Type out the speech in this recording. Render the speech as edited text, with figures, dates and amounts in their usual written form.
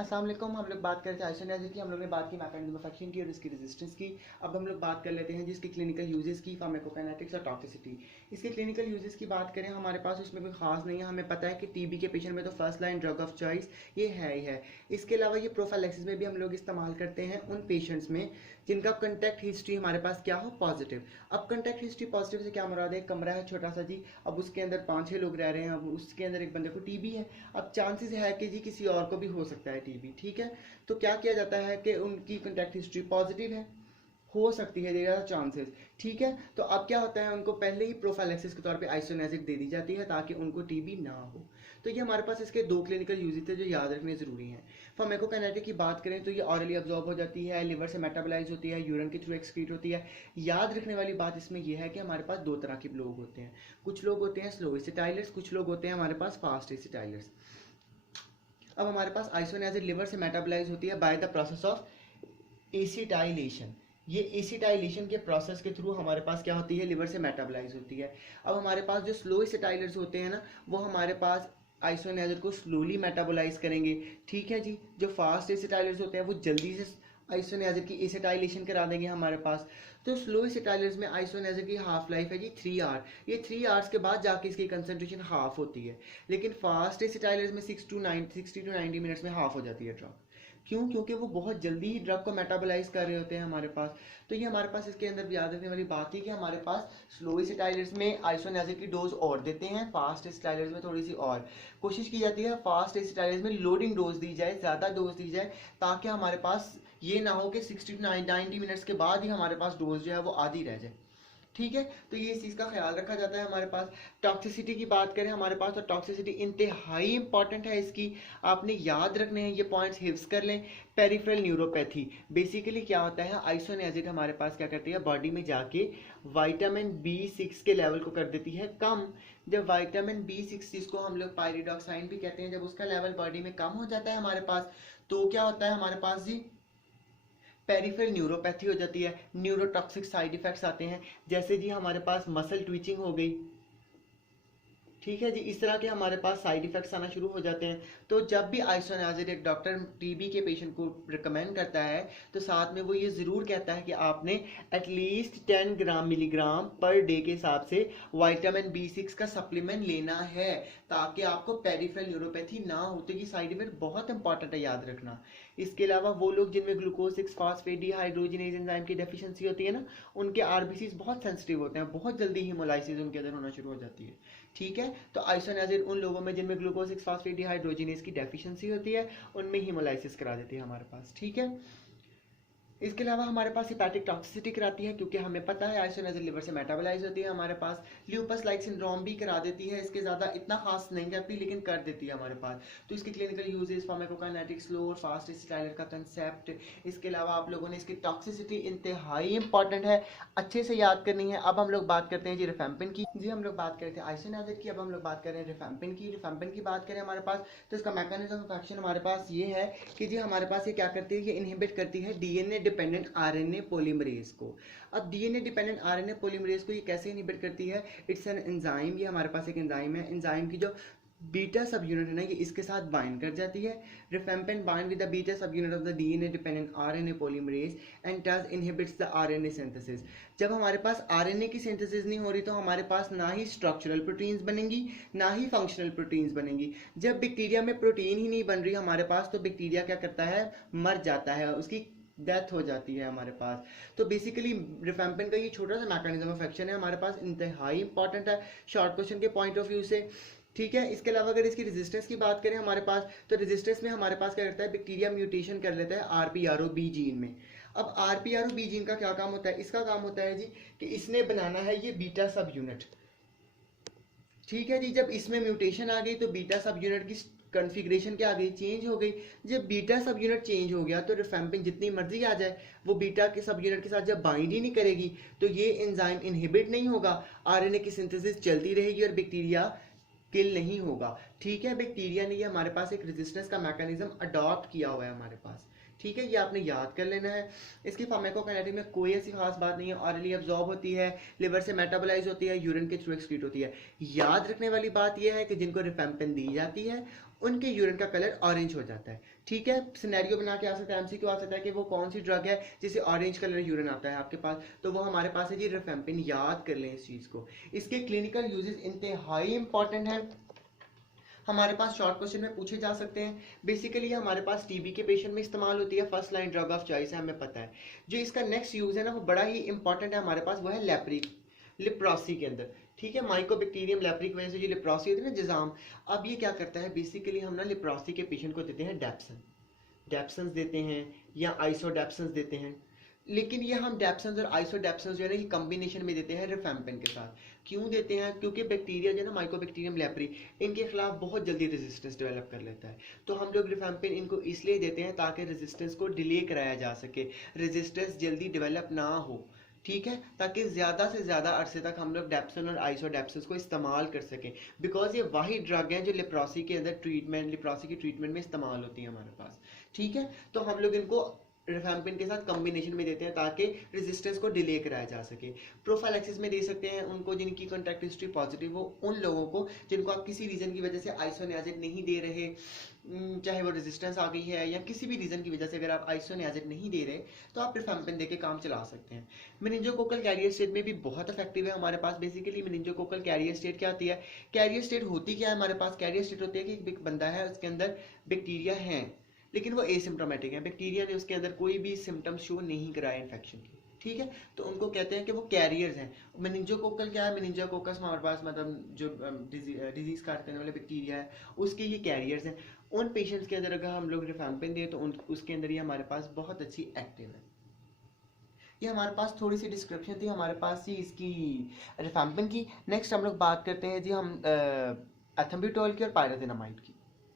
अस्सलाम वालेकुम। हम लोग बात करते हैं आइसोनियाज़िड की। हम लोग ने बात की मैकेनिज्म ऑफ एक्शन की और इसकी रेजिस्टेंस की। अब हम लोग बात कर लेते हैं जिसकी क्लिनिकल यूजेस की, फार्माकोकाइनेटिक्स और टॉक्सिसिटी। इसके क्लिनिकल यूजेस की बात करें हमारे पास उसमें कोई खास नहीं है। हमें पता है कि टीबी के पेशेंट में तो first line drug of choice ये है ही है। इसके अलावा ये प्रोफाइलैक्सिस में भी हम लोग इस्तेमाल करते हैं उन पेशेंट्स में जिनका कंटेक्ट हिस्ट्री हमारे पास क्या हो, पॉजिटिव। अब कंटेक्ट हिस्ट्री पॉजिटिव से क्या मुराद है? एक कमरा है छोटा सा जी, अब उसके अंदर 5-6 लोग रह रहे हैं, अब उसके अंदर एक बंदे को टीबी है। अब चांसेस है कि जी किसी और को भी हो सकता है टीबी, ठीक है। तो क्या किया जाता है कि उनकी कंटेक्ट हिस्ट्री पॉजिटिव है, हो सकती है, देयर आर चांसेस, ठीक है। तो अब क्या होता है, उनको पहले ही प्रोफाइलैक्सिस के तौर पे आइसोनियाज़िड दे दी जाती है ताकि उनको टीबी ना हो। तो ये हमारे पास इसके दो क्लिनिकल यूजेस थे जो याद रखने ज़रूरी हैं। फार्माकोकाइनेटिक की बात करें तो ये ऑरली अब्जॉर्ब हो जाती है, लिवर से मेटाबोलाइज होती है, यूरिन के थ्रू एक्सक्रीट होती है। याद रखने वाली बात इसमें यह है कि हमारे पास दो तरह के लोग होते हैं। कुछ लोग होते हैं स्लो एसिटाइलर्स, कुछ लोग होते हैं हमारे पास फास्ट एसिटाइलर्स। अब हमारे पास आइसोनियाज़िड लिवर से मेटाबोलाइज होती है by the process of acetylation. ये एसिटाइलेशन के प्रोसेस के थ्रू हमारे पास क्या होती है, लिवर से मेटाबोलाइज होती है। अब हमारे पास जो स्लो एसिटाइलर्स होते हैं ना, वो हमारे पास आइसोनियाज़िड को स्लोली मेटाबोलाइज करेंगे, ठीक है जी। जो फास्ट एसिटाइलर्स होते हैं वो जल्दी से आइसोनियाज़िड की एसिटाइलेशन करा देंगे हमारे पास। तो स्लो एसिटाइलर्स में आइसोनियाज़िड की हाफ लाइफ है जी 3 आवर। ये 3 आवर्स के बाद जाके इसकी कंसंट्रेशन हाफ होती है। लेकिन फास्ट एसिटाइलर्स में 60 टू 90 मिनट्स में हाफ हो जाती है ड्रग। क्यों? क्योंकि वो बहुत जल्दी ही ड्रग को मेटाबोलाइज कर रहे होते हैं हमारे पास। तो ये हमारे पास इसके अंदर याद रखने वाली बात थी कि हमारे पास स्लो एसिटाइलर्स में आइसोनियाज़िड की डोज और देते हैं, फास्ट एसिटाइलर्स में थोड़ी सी और कोशिश की जाती है फास्ट एसिटाइलर्स में लोडिंग डोज दी जाए, ज़्यादा डोज दी जाए, ताकि हमारे पास ये ना हो कि 60 टू 90 मिनट्स के बाद ही हमारे पास डोज जो है वो आधी रह जाए, ठीक है। तो ये इस चीज़ का ख्याल रखा जाता है हमारे पास। टॉक्सिसिटी की बात करें हमारे पास, तो टॉक्सिसिटी इंतहाई इंपॉर्टेंट है इसकी, आपने याद रखने हैं ये पॉइंट्स, हिफ्स कर लें। पेरिफेरल न्यूरोपैथी, बेसिकली क्या होता है, आइसोनियाज़िड हमारे पास क्या करती है, बॉडी में जाके विटामिन B6 के लेवल को कर देती है कम। जब विटामिन B6, जिसको हम लोग पायरिडॉक्साइन भी कहते हैं, जब उसका लेवल बॉडी में कम हो जाता है हमारे पास, तो क्या होता है हमारे पास जी, पेरिफेरल न्यूरोपैथी हो जाती है। न्यूरोटॉक्सिक साइड इफेक्ट्स आते हैं, जैसे जी हमारे पास मसल ट्विचिंग हो गई, ठीक है जी। इस तरह के हमारे पास साइड इफेक्ट्स आना शुरू हो जाते हैं। तो जब भी आइसोनियाज़िड एक डॉक्टर टीबी के पेशेंट को रिकमेंड करता है, तो साथ में वो ये ज़रूर कहता है कि आपने at least 10 gram milligram per day के हिसाब से विटामिन B6 का सप्लीमेंट लेना है, ताकि आपको पेरिफेरल न्यूरोपैथी ना हो। तो ये साइड इफेक्ट बहुत इंपॉर्टेंट है, याद रखना। इसके अलावा वो लोग जिनमें ग्लूकोज 6 फास्फेट डिहाइड्रोजिनेज एंजाइम की डेफिशिएंसी होती है ना, उनके आरबीसीज बहुत सेंसिटिव होते हैं, बहुत जल्दी हीमोलाइसिस उनके अंदर होना शुरू हो जाती है, ठीक है। तो आइसोनियाज़िड उन लोगों में जिनमें ग्लूकोज 6 फास्फेट डिहाइड्रोजिनेज की डेफिशिएंसी होती है, उनमें हीमोलाइसिस करा देती है हमारे पास, ठीक है। इसके अलावा हमारे पास हिपैटिक टॉक्सिसिटी कराती है, क्योंकि हमें पता है आइसोनियाज़िड लिवर से मेटाबोलाइज होती है हमारे पास। ल्यूपस लाइक सिंड्रोम भी करा देती है, इसके ज़्यादा इतना खास नहीं करती, लेकिन कर देती है हमारे पास। तो इसकी क्लिनिकल यूजेस, फार्माकोकाइनेटिक्स, स्लो और फास्ट एसिटाइलर का कंसेप्ट। इसके अलावा आप लोगों ने इसकी टॉक्सिसिटी इंतहाई इंपॉर्टेंट है, अच्छे से याद करनी है। अब हम लोग बात करते हैं जी रिफेम्पिन की। जी हम लोग बात करते हैं आइसोनियाज़िड की, अब हम लोग बात करें रिफेम्पिन की। रिफेम्पिन की बात करें हमारे पास, तो इसका मैकेनिज्म ऑफ एक्शन हमारे पास ये है कि जी हमारे पास ये क्या करती है, ये इनहिबिट करती है डीएनए डिपेंडेंट आरएनए पॉलीमरेज को। अब डीएनए डिपेंडेंट आरएनए पॉलीमरेज को ये कैसे इनहिबिट करती है? इट्स एन एंजाइम, ये हमारे पास एक एंजाइम है। एंजाइम की जो बीटा सब यूनिट है ना, ये इसके साथ बाइंड कर जाती है। Rifampin bind with the beta subunit of the DNA dependent RNA polymerase and thus inhibits the RNA synthesis. जब हमारे पास आरएनए की सिंथेसिस नहीं हो रही, तो हमारे पास ना ही स्ट्रक्चरल प्रोटीन्स बनेंगी, ना ही फंक्शनल प्रोटीन्स बनेंगी। जब बैक्टीरिया में प्रोटीन ही नहीं बन रही हमारे पास, तो बैक्टीरिया क्या करता है, मर जाता है, उसकी डेथ हो जाती है हमारे पास। तो बेसिकली रिफेम्पिन का ये छोटा सा मैकेनिज्म ऑफ एक्शन है हमारे पास, इंतहाई इंपॉर्टेंट है शॉर्ट क्वेश्चन के पॉइंट ऑफ व्यू से, ठीक है। इसके अलावा अगर इसकी रेजिस्टेंस की बात करें हमारे पास, तो रेजिस्टेंस में हमारे पास क्या करता है, बैक्टीरिया म्यूटेशन कर लेता है RPROB जीन में। अब RPROB जीन का क्या काम होता है? इसका काम होता है जी कि इसने बनाना है ये बीटा सब यूनिट, ठीक है जी। जब इसमें म्यूटेशन आ गई तो बीटा सब यूनिट की कॉन्फ़िगरेशन क्या आ गई, चेंज हो गई। जब बीटा सब यूनिट चेंज हो गया, तो रिफेम्पिन जितनी मर्जी आ जाए, वो बीटा के सब यूनिट के साथ जब बाइंड ही नहीं करेगी, तो ये एंजाइम इनहिबिट नहीं होगा, आरएनए की सिंथेसिस चलती रहेगी और बैक्टीरिया किल नहीं होगा, ठीक है। बैक्टीरिया ने ये हमारे पास एक रेजिस्टेंस का मैकेनिज्म अडॉप्ट किया हुआ है हमारे पास, ठीक है, ये आपने याद कर लेना है। इसकी फार्माकोकाइनेटिक में कोई ऐसी खास बात नहीं है, ऑरली एब्जॉर्ब होती है, लिवर से मेटाबोलाइज होती है, यूरिन के थ्रू एक्सक्रीट होती है। याद रखने वाली बात यह है कि जिनको रिफेम्पिन दी जाती है उनके यूरिन का कलर ऑरेंज हो जाता है। ठीक है, सिनेरियो बना के आ सकता है, एमसीक्यू आ सकता है कि वो कौन सी ड्रग है जिसे ऑरेंज कलर यूरिन आता है आपके पास, तो वो हमारे पास है जी रिफेम्पिन। याद कर लें इस चीज़ को। इसके क्लिनिकल यूजेस इंतहाई इंपॉर्टेंट है, हमारे पास शॉर्ट क्वेश्चन में पूछे जा सकते हैं। बेसिकली हमारे पास टीबी के पेशेंट में इस्तेमाल होती है, first line drug of choice है, हमें पता है। जो इसका नेक्स्ट यूज है ना वो बड़ा ही इंपॉर्टेंट है हमारे पास, वो है लेप्रोसी के अंदर। ठीक है, माइकोबैक्टीरियम लेप्री की वजह से जो लेप्रोसी होती है ना जिजाम, अब ये क्या करता है बेसिकली, हम ना लेप्रोसी के पेशेंट को देते हैं डेप्सन देते हैं या आइसोडेप्सन देते हैं। लेकिन ये हम डेप्सन और आइसोडेप्सन जो है ना ये कॉम्बिनेशन में देते हैं रिफेम्पिन के साथ। क्यों देते हैं? क्योंकि बैक्टीरिया जो है ना माइकोबैक्टीरियम लेप्री, इनके खिलाफ बहुत जल्दी रेजिस्टेंस डेवलप कर लेता है। तो हम लोग रिफेम्पिन इनको इसलिए देते हैं ताकि रेजिस्टेंस को डिले कराया जा सके, रेजिस्टेंस जल्दी डेवलप ना हो। ठीक है, ताकि ज़्यादा से ज़्यादा अरसे तक हम लोग डेप्सन और आइसोडेप्सन को इस्तेमाल कर सकें, बिकॉज ये वही ड्रग हैं जो लेप्रोसी के अंदर लेप्रोसी की ट्रीटमेंट में इस्तेमाल होती है हमारे पास। ठीक है, तो हम लोग इनको रिफेम्पिन के साथ कॉम्बिनेशन में देते हैं ताकि रेजिस्टेंस को डिले कराया जा सके। प्रोफाइलैक्सिस में दे सकते हैं उनको जिनकी कॉन्टैक्ट हिस्ट्री पॉजिटिव हो, उन लोगों को जिनको आप किसी रीज़न की वजह से आइसोनियाजिड नहीं दे रहे, चाहे वो रेजिस्टेंस आ गई है या किसी भी रीज़न की वजह से अगर आप आइसोनियाजिड नहीं दे रहे तो आप रिफेम्पिन दे के काम चला सकते हैं। मेनिंजोकोकल कैरियर स्टेट में भी बहुत इफेक्टिव है हमारे पास। बेसिकली मेनिंजोकोकल कैरियर स्टेट क्या होती है? कैरियर स्टेट होती क्या है हमारे पास? कैरियर स्टेट होती है कि एक बंदा है, उसके अंदर बैक्टीरिया है लेकिन वो एसिम्प्टोमेटिक है, बैक्टीरिया ने उसके अंदर कोई भी सिम्टम्स शो नहीं कराया इन्फेक्शन के। ठीक है, तो उनको कहते हैं कि वो कैरियर्स हैं। मेनिंजोकोकल क्या है? मेनिंजोकोकस हमारे पास मतलब जो डिजीज काट करने वाले बैक्टीरिया है उसके ये कैरियर्स हैं। उन पेशेंट्स के अंदर अगर हम लोग रिफेम्पिन दें तो उसके अंदर ये हमारे पास बहुत अच्छी एक्टिव है। ये हमारे पास थोड़ी सी डिस्क्रिप्शन थी हमारे पास ही इसकी रिफेम्पिन की। नेक्स्ट हम लोग बात करते हैं जी हम एथम्ब्यूटोल की और पायराथेनामाइड की।